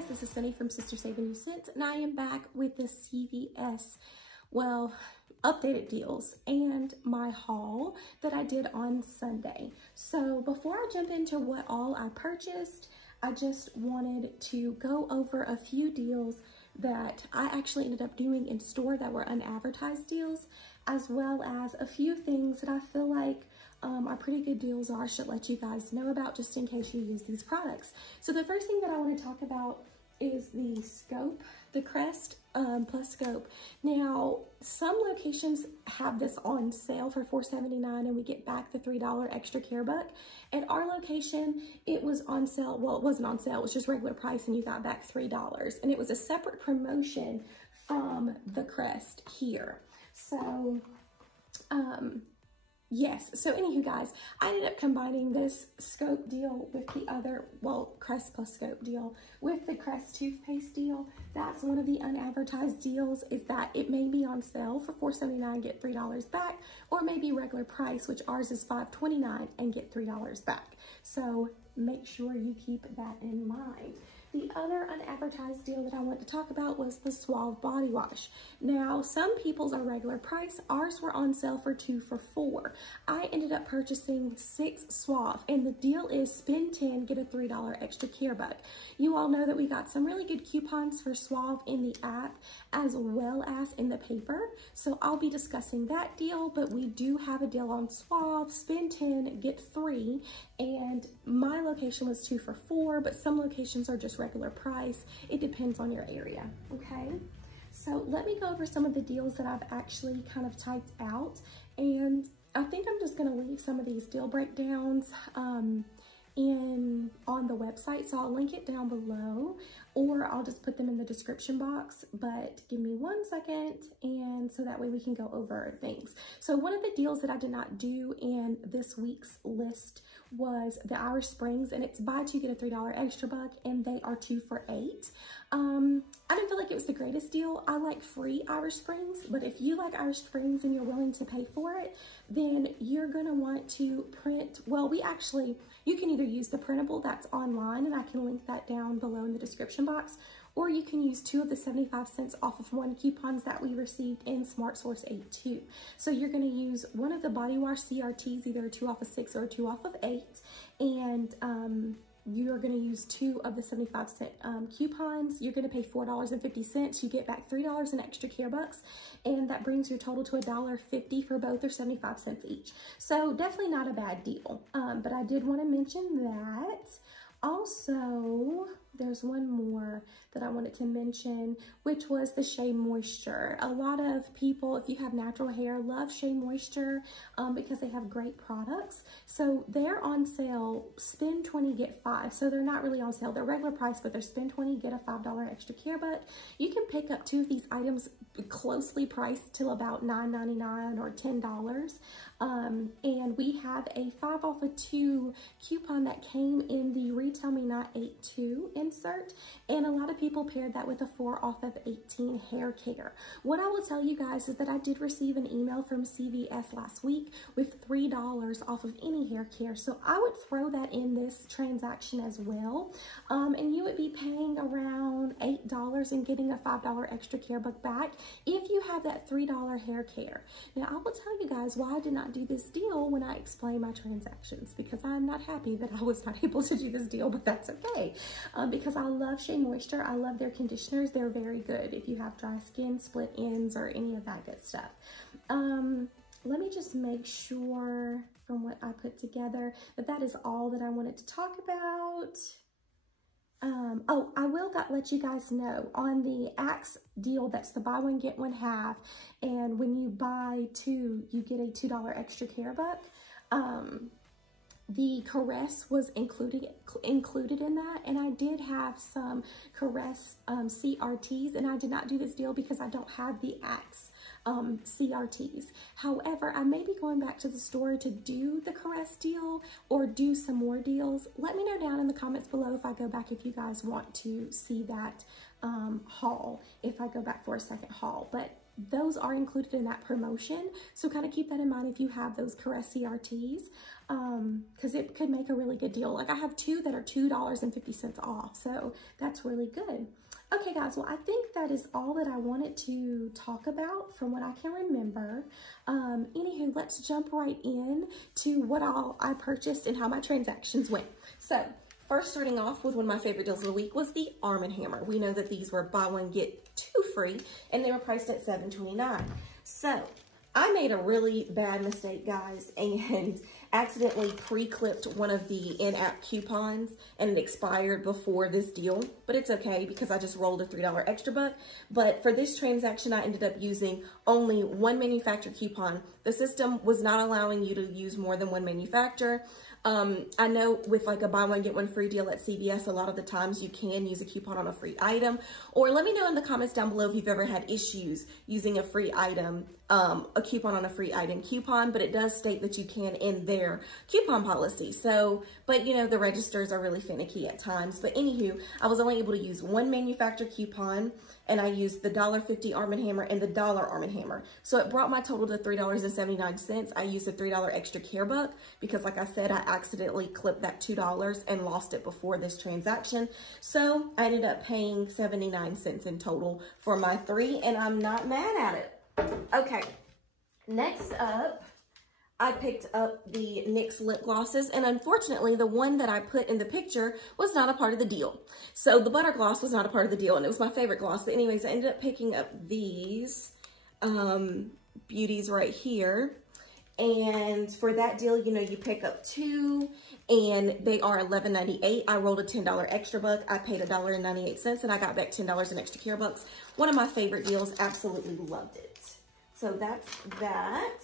guys, this is Sunny from Sister Saving You Cents, and I am back with the CVS, well, updated deals and my haul that I did on Sunday. So before I jump into what all I purchased, I just wanted to go over a few deals that I actually ended up doing in store that were unadvertised deals, as well as a few things that I feel like are pretty good deals, or I should let you guys know about just in case you use these products. So the first thing that I want to talk about is the scope, the Crest plus scope. Now, some locations have this on sale for $4.79 and we get back the $3 extra care buck. At our location, it was on sale. Well, it wasn't on sale, it was just regular price and you got back $3. And it was a separate promotion from the Crest here. So, yes, so anywho guys, I ended up combining this scope deal with the other, well, Crest plus scope deal with the Crest toothpaste deal. That's one of the unadvertised deals, is that it may be on sale for $4.79, get $3 back, or maybe regular price, which ours is $5.29 and get $3 back. So make sure you keep that in mind. The other unadvertised deal that I want to talk about was the Suave Body Wash. Now, some people's are regular price. Ours were on sale for 2 for $4. I ended up purchasing 6 Suave, and the deal is spend 10, get a $3 extra care buck. You all know that we got some really good coupons for Suave in the app as well as in the paper. So I'll be discussing that deal, but we do have a deal on Suave, spend 10, get 3, and my location was 2 for $4, but some locations are just regular price. It depends on your area, okay? So let me go over some of the deals that I've actually kind of typed out, and I think I'm just gonna leave some of these deal breakdowns on the website, so I'll link it down below, or I'll just put them in the description box, but give me 1 second, and so that way we can go over things. So one of the deals that I did not do in this week's list was the Irish Springs, and it's buy 2 get a $3 extra buck, and they are 2 for $8. I didn't feel like it was the greatest deal. I like free Irish Springs, but if you like Irish Springs and you're willing to pay for it, then you're gonna want to print, well, you can either use the printable that's online, and I can link that down below in the description box, or you can use 2 of the 75 cents off of 1 coupons that we received in Smart Source 82. So you're gonna use one of the body wash CRTs, either a 2 off of 6 or a 2 off of 8, and you're going to use 2 of the 75-cent coupons. You're going to pay $4.50. You get back $3 in extra care bucks, and that brings your total to $1.50 for both, or 75 cents each. So definitely not a bad deal. But I did want to mention that. Also, there's one more that I wanted to mention, which was the Shea Moisture. A lot of people, if you have natural hair, love Shea Moisture because they have great products. So they're on sale, spend 20, get 5. So they're not really on sale. They're regular price, but they're spend 20, get a $5 extra care buck. You can pick up 2 of these items closely priced till about $9.99 or $10. And we have a 5 off of 2 coupon that came in the Retail Me Not 82 insert, and a lot of people paired that with a 4 off of 18 hair care. What I will tell you guys is that I did receive an email from CVS last week with $3 off of any hair care, so I would throw that in this transaction as well, and you would be paying around $8 and getting a $5 extra care buck back if you have that $3 hair care. Now, I will tell you guys why I did not do this deal when I explain my transactions, because I'm not happy that I was not able to do this deal, but that's okay, because I love Shea Moisture. I love their conditioners. They're very good if you have dry skin, split ends, or any of that good stuff. Let me just make sure from what I put together that that is all that I wanted to talk about. Oh, I will let you guys know on the Axe deal, that's the buy 1 get 1 half, and when you buy 2 you get a $2 extra care buck. The Crest was included in that, and I did have some Crest CRTs, and I did not do this deal because I don't have the Axe CRTs. However, I may be going back to the store to do the Crest deal or do some more deals. Let me know down in the comments below if I go back, if you guys want to see that haul, if I go back for a second haul. But those are included in that promotion. So kind of keep that in mind if you have those Crest CRTs, because it could make a really good deal. Like I have two that are $2.50 off, so that's really good. Okay guys, well I think that is all that I wanted to talk about from what I can remember. Anywho, let's jump right in to what all I purchased and how my transactions went. So first, starting off with one of my favorite deals of the week was the Arm & Hammer. We know that these were buy one, get two free, and they were priced at $7.29. So I made a really bad mistake, guys, and accidentally pre-clipped one of the in-app coupons, and it expired before this deal. But it's okay because I just rolled a $3 extra buck. But for this transaction, I ended up using only one manufacturer coupon. The system was not allowing you to use more than one manufacturer. I know with like a buy one get one free deal at CVS, a lot of the times you can use a coupon on a free item. Or let me know in the comments down below if you've ever had issues using a free item, a coupon on a free item coupon, but it does state that you can in their coupon policy. So, but you know, the registers are really finicky at times. But anywho, I was only able to use one manufacturer coupon, and I used the $1.50 Arm & Hammer and the $1 Arm & Hammer. So it brought my total to $3.79. I used a $3 extra care buck because like I said, I accidentally clipped that $2 and lost it before this transaction. So I ended up paying 79 cents in total for my three, and I'm not mad at it. Okay, next up, I picked up the Nyx Lip Glosses, and unfortunately, the one that I put in the picture was not a part of the deal. So the butter gloss was not a part of the deal, and it was my favorite gloss. But anyways, I ended up picking up these beauties right here. And for that deal, you know, you pick up two, and they are $11.98. I rolled a $10 extra buck. I paid $1.98, and I got back $10 in extra care bucks. One of my favorite deals. Absolutely loved it. So that's that.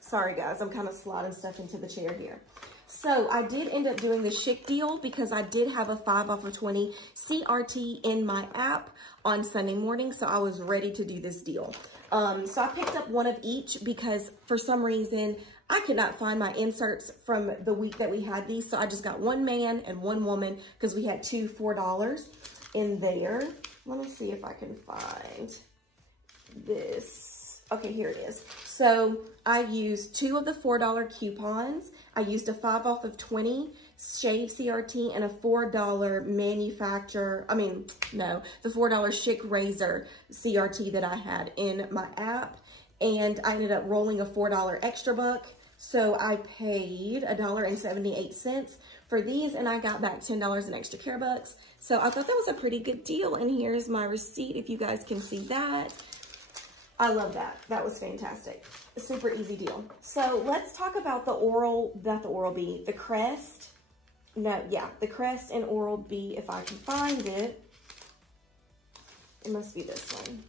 Sorry guys, I'm kind of sliding stuff into the chair here. So I did end up doing the chic deal because I did have a 5 off of 20 CRT in my app on Sunday morning. So I was ready to do this deal. So I picked up one of each because for some reason I could not find my inserts from the week that we had these. So I just got one man and one woman because we had two $4 in there. Let me see if I can find this. Okay, here it is. So I used two of the $4 coupons. I used a 5 off of 20 shave CRT and a $4 manufacturer, the $4 chic razor CRT that I had in my app. And I ended up rolling a $4 extra buck. So I paid $1.78 for these, and I got back $10 in extra care bucks. So I thought that was a pretty good deal. And here's my receipt if you guys can see that. I love that. That was fantastic. A super easy deal. So let's talk about the the Crest. The Crest and Oral-B, if I can find it. It must be this one.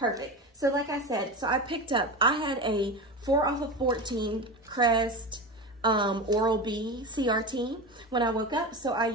Perfect. So like I said, so I picked up, I had a 4 off of 14 Crest Oral-B CRT when I woke up. So I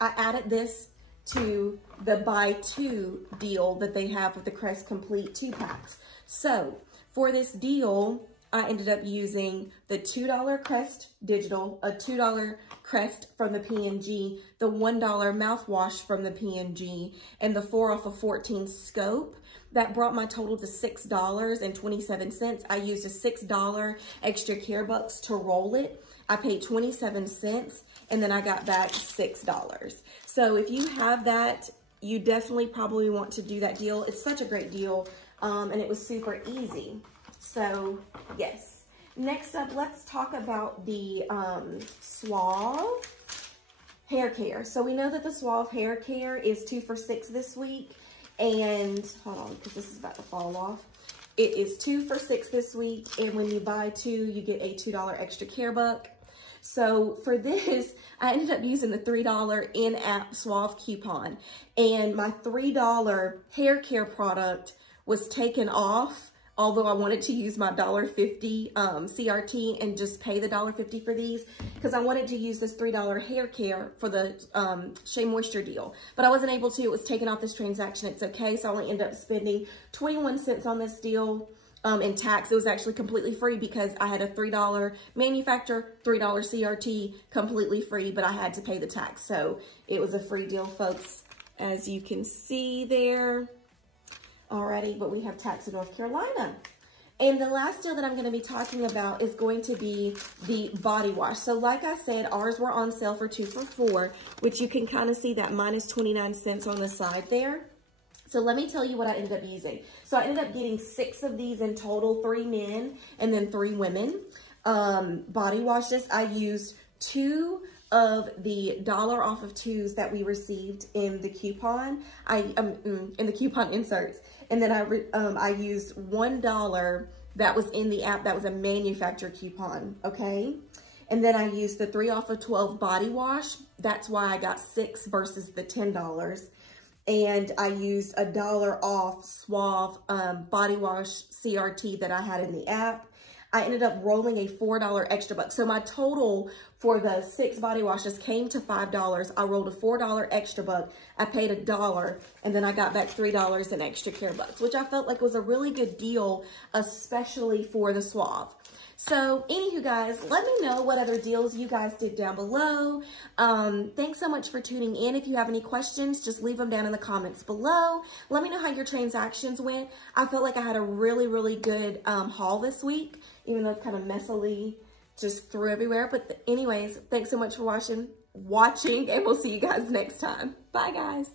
added this to the buy two deal that they have with the Crest Complete 2-packs. So for this deal, I ended up using the $2 Crest Digital, a $2 Crest from the P&G, the $1 mouthwash from the P&G, and the 4 off of 14 scope. That brought my total to $6.27. I used a $6 extra care bucks to roll it. I paid 27 cents, and then I got back $6. So if you have that, you definitely probably want to do that deal. It's such a great deal, and it was super easy. So yes. Next up, let's talk about the Suave Hair Care. So we know that the Suave Hair Care is 2 for $6 this week. And hold on, because this is about to fall off. It is 2 for $6 this week. And when you buy 2, you get a $2 extra care buck. So for this, I ended up using the $3 in-app Suave coupon. And my $3 hair care product was taken off, although I wanted to use my $1.50 CRT and just pay the $1.50 for these, because I wanted to use this $3 hair care for the Shea Moisture deal. But I wasn't able to. It was taken off this transaction. It's okay. So I only ended up spending 21 cents on this deal. In tax. It was actually completely free because I had a $3 manufacturer, $3 CRT, completely free, but I had to pay the tax. So it was a free deal, folks, as you can see there. already, but we have tax in North Carolina. And the last deal that I'm going to be talking about is going to be the body wash. So like I said, ours were on sale for 2 for $4, which you can kind of see that minus 29 cents on the side there. So let me tell you what I ended up using. So I ended up getting 6 of these in total, 3 men and then 3 women. Body washes. I used 2 of the $1 off of 2s that we received in the coupon. In the coupon inserts. And then I used $1 that was in the app. That was a manufacturer coupon, okay? And then I used the 3 off of 12 body wash. That's why I got 6 versus the $10. And I used $1 off Suave Body Wash CRT that I had in the app. I ended up rolling a $4 extra buck. So my total for the 6 body washes came to $5. I rolled a $4 extra buck. I paid $1, and then I got back $3 in extra care bucks, which I felt like was a really good deal, especially for the Suave. So anywho, guys, let me know what other deals you guys did down below. Thanks so much for tuning in. If you have any questions, just leave them down in the comments below. Let me know how your transactions went. I felt like I had a really, really good haul this week, even though it's kind of messily just threw everywhere. But anyways, thanks so much for watching, and we'll see you guys next time. Bye, guys.